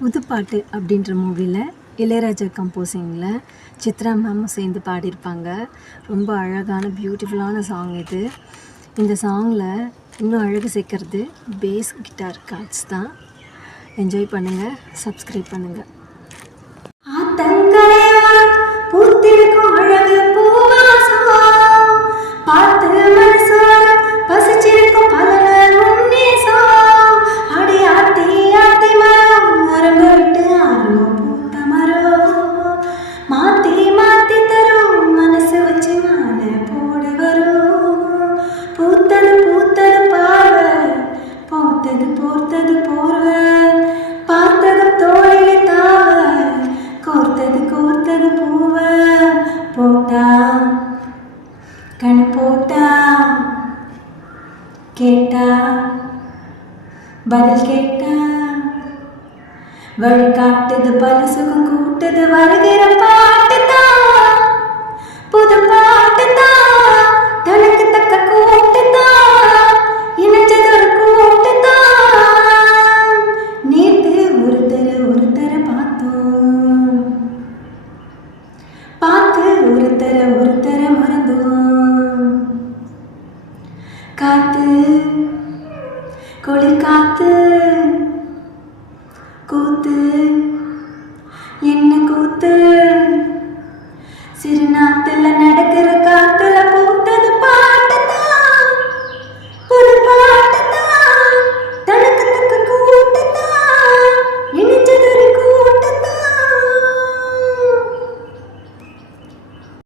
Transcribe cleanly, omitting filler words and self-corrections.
புதுப்பாட்டு அப்படின்ற மூவியில் இளையராஜா கம்போசிங்கில் சித்ரா மேமும் சேர்ந்து பாடியிருப்பாங்க. ரொம்ப அழகான பியூட்டிஃபுல்லான சாங் இது. இந்த சாங்கில் இன்னும் அழகு சேர்க்கறது பேஸ் கிட்டார் கார்ட்ஸ் தான். என்ஜாய் பண்ணுங்கள், சப்ஸ்கிரைப் பண்ணுங்கள். போர்த்தது போர்வ பார்த்தது தோளிலே தாவ கோர்த்தது பூவ போட்டா கண் போட்டா கேட்டா பதில் கேட்டா வழி காட்டுது பல சுகம் கூட்டுது வருகிற பாட்டுதான் புது பாட்டுதான் தனக்கு தக்க கூட்டுதான் இணைஞ்சது ஒரு கூட்டுதான் நேத்து ஒருத்தர பார்த்து ஒருத்தர மறந்தோம் காத்து கொடி காத்து கூத்து என்ன கூத்து சிறுநாத்துல நட